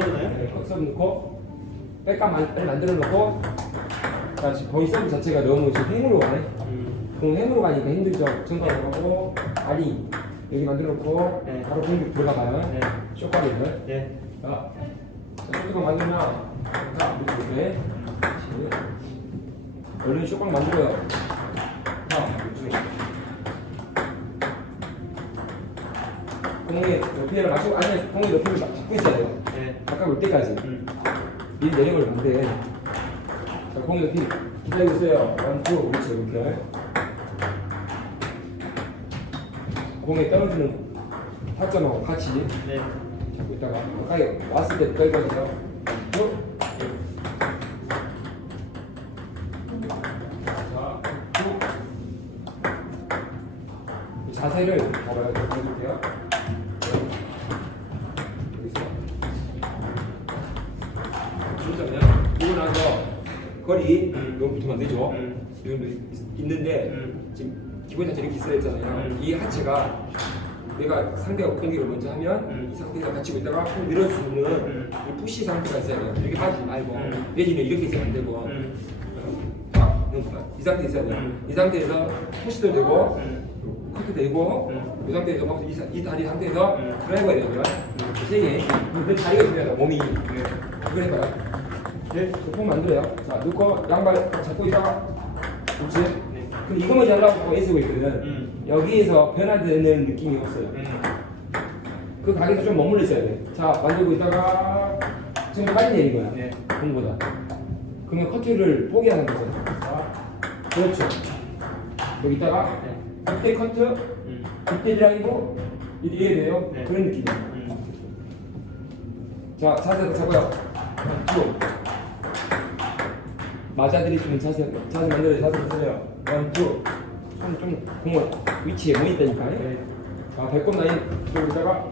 서브나요? 네, 서브 넣고 만- 빨리 만들어 놓고 자 지금 거의 서브 자체가 너무 지금 행으로 가네 음. 그럼 행으로 가니까 힘들죠 정가로 가고 다리 여기 만들어 놓고 네. 바로 공격 들어가 봐요 네. 쇼파리를 네. 자 쇼파가 만들면 자 이렇게 얼른 쇼빵 만들어요 자 이쪽에 공의 높이를 맞추고 아니 공의 높이를 잡고 있어야 돼요 네. 가까이 올 때까지 음. 미 내려가면 안 돼. 자, 공이 높이 기다리고 있어요. 원, 투, 그렇지, 이렇게. 공에 떨어지는 타점하고 같이 네. 잡고 있다가 가까이 왔을 때 여기까지요. 원, 투. 자, 투. 이 자세를. 좀 보여줄게요. 여기서. 진짜 그냥 이거 나서 음. 너무 붙으면 안 되죠. 음. 이 정도 있- 있는데 음. 지금 기본 자체 이렇게 있어야 했잖아요. 음. 이 하체가 내가 상대가 공격을 먼저 하면 음. 이 상태에서 같이 있다가 훅 밀어주는 음. 이 푸시 상태가 있어야 돼요. 이렇게 빠지지 말고 음. 내지는 이렇게 있으면 안 되고 이 상태 있어야 돼요. 음. 이 상태에서 푸시도 되고 음. 커트 되고 음. 이 상태에서 막 이, 사- 이 다리 상태에서 음. 드라이브가 되고요. 세게 그 다리가 중요하다 몸이 그걸 해봐요. 네, 조금 만들어요. 자, 넣고 양발 잡고 있다가 그렇지. 네. 그럼 이거만 잘라고 애쓰고 있거든. 음. 여기에서 변화되는 느낌이 없어요. 음. 그 가게에서 좀 머물러 있어야 돼. 자, 만들고 있다가 지금 빨리 내린 거야. 네. 공보다. 그러면 커트를 포기하는. 자, 그렇죠. 여기 있다가 네. 이때 커트, 음. 이때 드라이브, 이때 이해돼요? 네. 그런 느낌이야. 음. 자, 자세 잡아요. 쭉. 맞아들이시면 자세, 자세 만들어요. 자세 만들어요. 원, 투. 손 좀, 공을 위치에 뭐 있다니까. 네. 자, 배꼽 라인 쪽에다가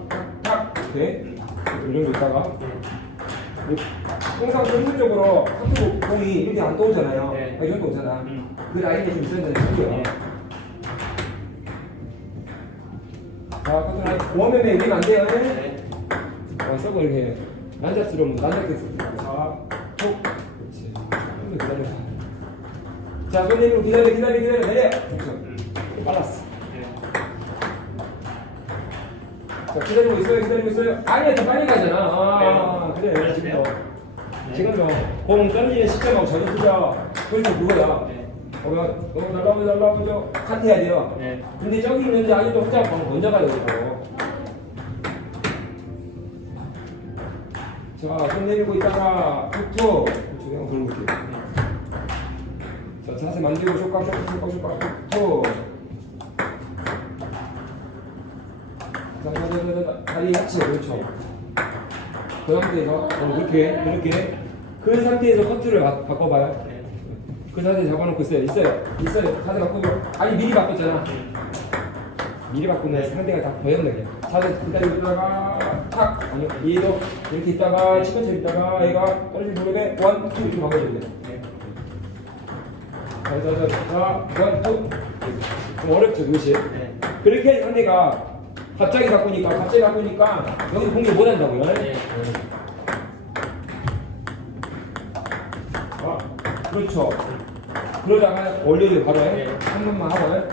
탁, 이렇게. 이 정도 있다가. 네. 항상 전문적으로 카트 공이 이렇게 안 떠오잖아요. 네. 아, 이 정도 오잖아. 음. 그 라인에 좀 있어야 되는 거고요. 네. 자, 카트 라인. 원맨에 밀면 안 돼요. 네. 어, 썩어 이렇게 자, 그렇지 좀더 기다려 자, 손 내밀고 기다려 기다려 기다려. 내려. 그렇죠. 음. 빨랐어. 네. 자, 기다리고 있어요 기다리고 있어요. 아니야 더 빨리 가잖아. 아, 네. 그래 지금도 네. 지금도 공 던지는 시점하고 저는 진짜 그래서 그거야? 네. 그러면 너무 날라오죠 날라오죠. 컷해야 돼요. 네. 근데 저기 있는데 아직도 혼자 방 먼저 가야 되고 자, 손 내밀고 있다가 툭툭 그냥 그런 느낌 자, 자세 만들고 쇼각 쇼각 쇼각 쇼각 툭툭 자, 자, 자, 자, 자, 다리 하체 그렇죠 그 상태에서 어, 이렇게 이렇게 그 상태에서 커트를 바, 바꿔봐요 네. 그 자세 잡아놓고 있어요. 있어요. 있어요. 자세 바꾸고. 아니 미리 바꿨잖아. 미리 바꾸면 상대가 다 보였네 그냥. 자세 기다리고 있다가 탁. 아니 얘도 이렇게 있다가 치근쳐 있다가 얘가 떨어진 무릎에 원, 투 이렇게 바꿔줘야 돼. 네. 자자자 자, 원, 투. 좀 어렵죠 그것이. 네. 그렇게 상대가 갑자기 바꾸니까 갑자기 바꾸니까 여기 공격 못 한다고요. 그러다가 올려요 바로 네. 한 번만 하고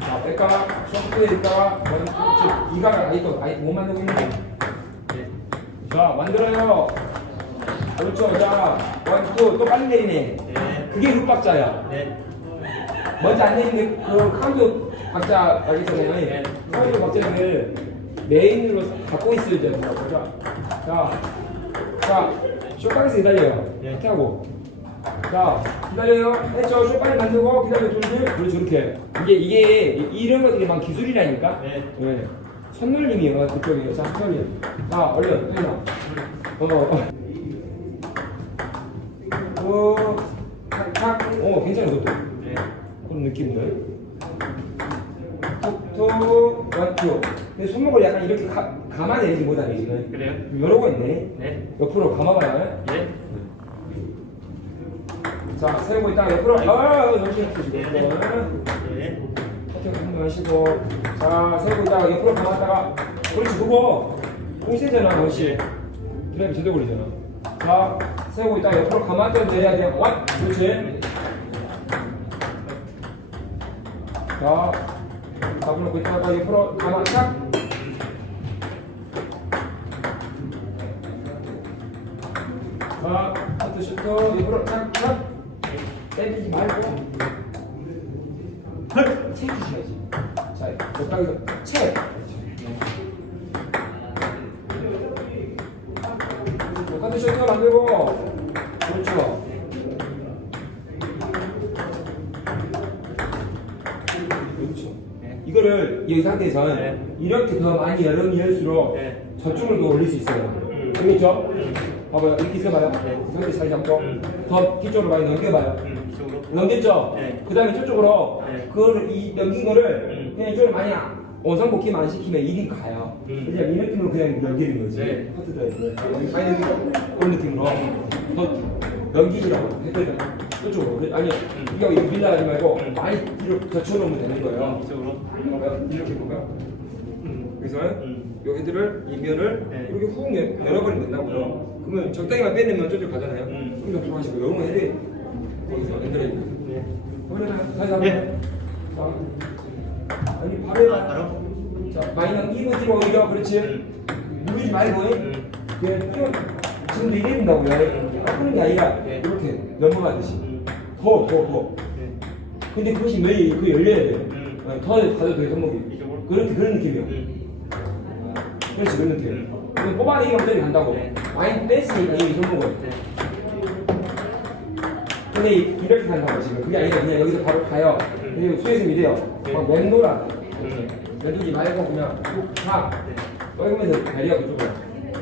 자 뺄까 쇼트에 있다가 원, 이가가 아직도 아직 못 만들고 있는데 네. 자 만들어요 자 원투 또 빨리 내리네 네. 그게 룩박자야. 네. 먼저 안 내리는데 그 카운트 박자 알겠잖아요 네. 카운트 박자를 메인으로 갖고 있어야 되는 거죠 자, 자 쇼박에서 기다려요. 네. 이렇게 하고. 자 기다려요. 했죠 쇼까지 만들고 기다려 둘둘 그렇죠 이렇게. 이게 이게 이- 이런 것들이 막 기술이라니까? 네. 네. 손놀림이 어, 그쪽이에요. 자 손놀림 자 얼른 해놔 어, 어. 어 괜찮아 그것도 네. 그런 느낌들 툭툭 원투 근데 손목을 약간 이렇게 가, 감아내지 못하네 지금 그래요? 여러 거 있네 네. 옆으로 감아봐요 예. 자 세우고 있다가 옆으로 아 심했어 지금 네. 네. 커팅 한번 하시고 자 세우고 있다가 옆으로 감았다가 그렇지 그거 공세잖아 역시 드라이브 제대로 걸리잖아. 자, 세우고 있다. 옆으로 떠 내려야 돼. 원, 그렇지. 자, 잡아놓고 있다가 옆으로 가만히 딱. 자, 하트 슈터 옆으로 딱, 딱. 때리지 말고. 헐! 채 주셔야지. 자, 여기서 채. 똑같은 셔터 만들고. 그렇죠. 그렇죠. 네. 이거를 이 상태에서는 네. 이렇게 더 많이 열으면 열수록 네. 저쪽을 더 올릴 수 있어요. 음. 재밌죠? 봐봐요. 이렇게 있어봐요. 네. 이 상태 잘 잡고 음. 더 뒤쪽으로 많이 넘겨봐요. 음. 넘겼죠? 네. 그 다음에 저쪽으로 네. 그거를 이 넘긴 거를 음. 그냥 이쪽으로 많이 원상복귀만 안 시키면 일이 가요. 음. 그냥 이 느낌으로 그냥 넘기는 거지. 네. 커트 드라이브를. 많이 넘기고 그런 느낌으로 더 넘기시라고 했거든요. 그래- 아니 이거 이거 밀라 하지 말고 음. 많이 뒤로 젖혀놓으면 되는 거예요. 이쪽으로. 볼까요? 이렇게 볼까요? 음. 여기서는 음. 여기들을 이 면을 네. 이렇게 훅 열- 열어버리면 된다고요. 그러면 적당히만 빼내면 저쪽 가잖아요. 음. 들어가시고 이런 거 해야 돼. 거기서 엔드레이. 네. 그러면 다시 한번. 네. 자, 아니 바로 아, 바로. 자 많이 넘기고 뒤로 오히려 그렇지. 음. 누르지 말고. 음. 그냥 뛰어. 지금도 이래 된다고요. 깎는 게 아니라 네. 이렇게 넘어가듯이. 음. 더, 더, 더. 네. 근데 그것이 왜그 열려야 돼요. 음. 어, 더 가져도 돼 손목이. 이쪽으로? 그런 그런 느낌이요. 음. 그렇지 그런 느낌. 음. 그럼 뽑아내기만 때리 간다고. 네. 많이 뺐으니까 이 손목을. 네. 근데 이- 이렇게 간다고 지금. 그게 아니라 그냥 여기서 바로 가요. 음. 그리고 수혜쌤 이래요. 네. 막 맴돌아. 음. 맴돌지 말고 그냥 쭉 가. 네. 떨구면서 내려 그쪽으로.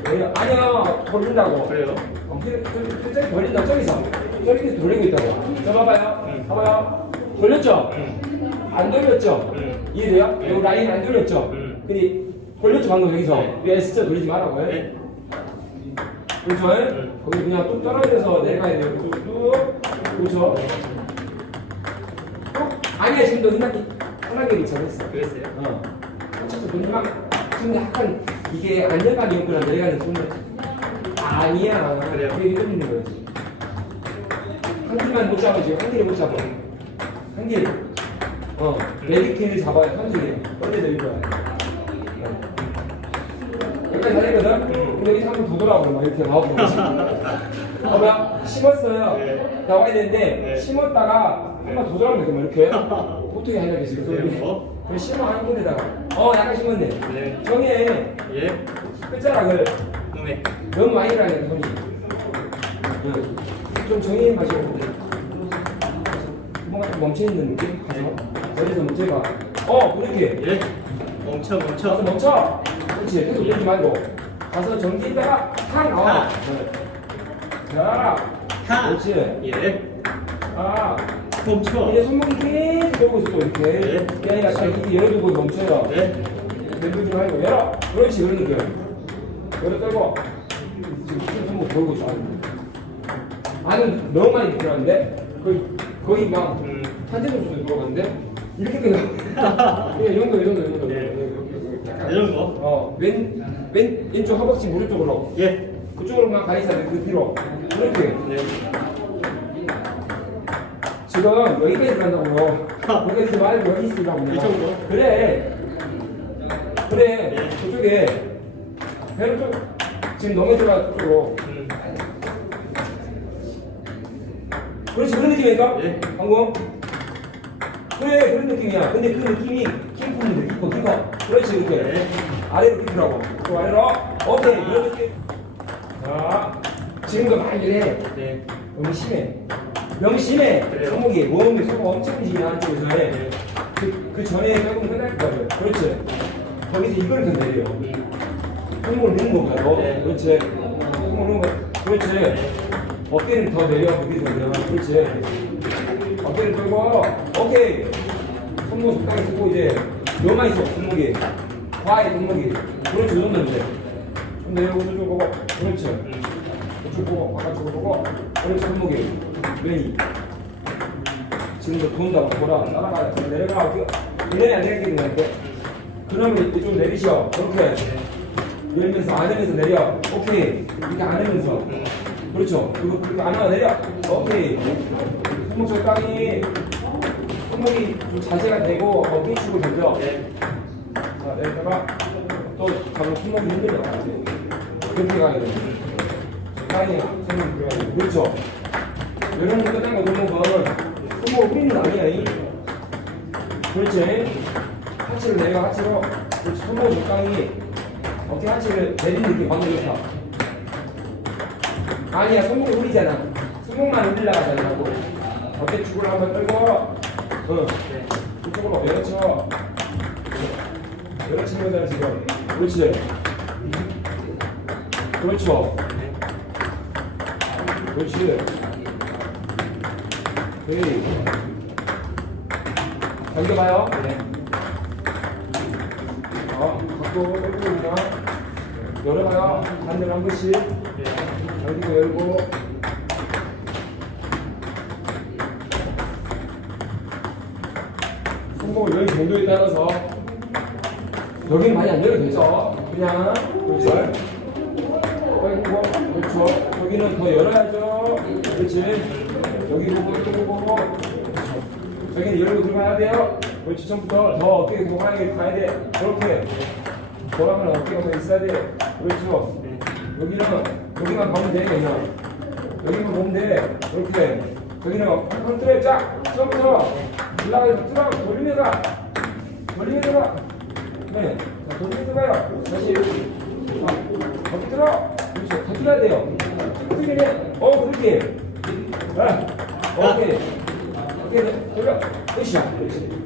내려. 아니야 돌린다고. 그래요? 어, 그- 그- 갑자기 돌린다 저기서. 저기서 돌리고 있다고. 저 봐봐요. 음. 봐봐요. 돌렸죠? 음. 안 돌렸죠? 음. 이해돼요? 네. 이 라인 안 돌렸죠? 음. 근데 돌렸죠 방금 여기서. 네. 왜 S자 돌리지 말라고요? 네. 그렇죠? 음. 거기 그냥 뚝 떨어져서 내려가야 돼요. 뚝, 뚝. 그렇죠? 뚝. 아니야, 지금도 흔하게, 흔하게 괜찮았어. 그랬어요? 어. 한쪽도 돌리면, 지금 약간 이게 안정감이 없구나, 내려가는 손을. 아니야. 그래요? 그게 흔들리는 거지. 한 길만 못 잡아, 지금. 한 길을 못 잡아. 한 길. 어, 메디케를 잡아야 한 길에. 떨려져 있거야. 어. 여기까지 잘했거든? 근데 여기서 한번 보더라고, 막 이렇게 나오고. 봐봐, 심었어요. 네. 나와야 되는데, 네. 심었다가 한번 도전하면 되면 이렇게. 어떻게 하냐, 지금. 뭐? 그래, 심어 한 군데다가. 어, 약간 심었네. 네. 정해. 예. 끝자락을. 너무 많이 들어가는 손이. 응. 좀 정해 마시고. 뭔가 좀 멈춰있는 느낌? 가서. 어디서 멈춰봐. 어, 그렇게. 예. 멈춰, 가서 멈춰. 멈춰. 그렇지. 계속 돌리지 말고. 가서 정지했다가 탁 나와. 하. 네. 자. 하. 그렇지. 예. 아. 멈춰. 이제 손목이 계속 돌고 있어, 또 이렇게. 네. 이게 아니라 딱 이렇게 열어두고 멈춰요. 네. 멘트지 말고 열어. 그렇지, 그런 느낌. 열어 떨고. 지금 손- 손목 돌고 있어. 나는 너무 많이 들어갔는데? 거의, 거의 막, 음. 한재 선수도 들어갔는데? 이렇게 끊어. 그냥 이 정도, 이 정도, 이 정도. 네. 이렇게, 이렇게 약간. 이 정도? 어, 왼, 왼, 왼쪽 허벅지 무릎 쪽으로. 예. 그쪽으로만 가 있어야 돼, 그 뒤로. 그렇게. 네. 지금 여기까지 간다고요. 여기까지 말고 여기 있으라고. 이 정도? 그래. 그래. 네. 그쪽에 배로 좀 지금 너무 들어가 쪽으로. 음. 그렇지 그런 느낌이니까? 네. 방금. 그래 그런 느낌이야. 근데 그 느낌이 킹품인데 깊어 깊어. 그렇지 이렇게. 네. 아래로 깊으라고. 또 아래로. 오케이 그런 느낌. 자 지금도 많이 해. 네. 명심해. 명심해. 그래요? 손목이 몸이 손목 엄청 움직이는 한쪽에서 해. 네. 그, 그 전에 조금 끝날 거예요. 그렇지. 거기서 이걸 더 내려. 음. 손목을 넣는 거고요. 네. 그렇지. 손목을 넣는 거. 그렇지. 어깨를 더 내려. 더 내려. 그렇지. 어깨를 들고. 오케이. 손목 적당히 쓰고 이제 너만 있어. 손목이. 과의 손목이. 그렇지. 이 정도인데. 좀 내려오고 저쪽 보고. 그렇지. 음. 이쪽 보고 바깥쪽으로 보고 오른쪽 손목이 왼이 지금도 돈다 돌아 따라가 내려가 은연히 안 내리게 되는 데 그러면 이쪽 내리셔 그렇게 열면서 안으면서 내려 오케이 이렇게 안으면서 그렇죠. 그리고 그리고 안으로 내려. 오케이. 손목 적당히 손목이 좀 자세가 되고 어깨 축을 던져 네. 자 내려다가 또 방금 손목이 흔들려 그렇게 가야 돼. 적당히 손목 들어가야 돼. 그렇죠. 이런 거 끝난 거 손목은. 손목 휘는 아니야 이. 그렇지? 하체를 내려 하체로. 그렇지. 손목 적당히 어깨 하체를 내리는 느낌 방금 좋다 아니야 손목 흘리잖아. 손목만 흘리려고 하잖아. 어깨 축을 한번 끌고 응 네. 이쪽으로 내려쳐. 내려치는 거잖아 지금. 그렇지. 그렇죠 그렇지. 에이. 당겨봐요. 네. 어, 갖고 끌고 그냥 열어봐요. 반대로 한 번씩. 네. 열고 열고. 손목을 열 정도에 따라서. 여기는 많이 안 열어도 되죠? 그냥 그렇죠 아이고 그렇죠. 여기는 더 열어야죠. 그렇지? 여기 보고 이쪽 보고 여기는 열고 들어가야 돼요. 그렇지 처음부터. 더 어깨 동하게 가야 돼. 그렇게. 돌아가면 어깨가 더 있어야 돼. 그렇죠? 네. 여기는 여기만 가면 돼 그냥 여기만 보면 돼. 이렇게. 여기는 컨트롤 쫙. 처음부터 올라가서 쭉 돌리면서 가. 돌리면서 가. 네. 자, 돌리면서 가요. 다시. 자, 어깨 들어. 그렇죠. 더 들어야 돼요. 해. 어 그렇게. 아, 오케이. 오케이. 돌려. 으쌰 그렇지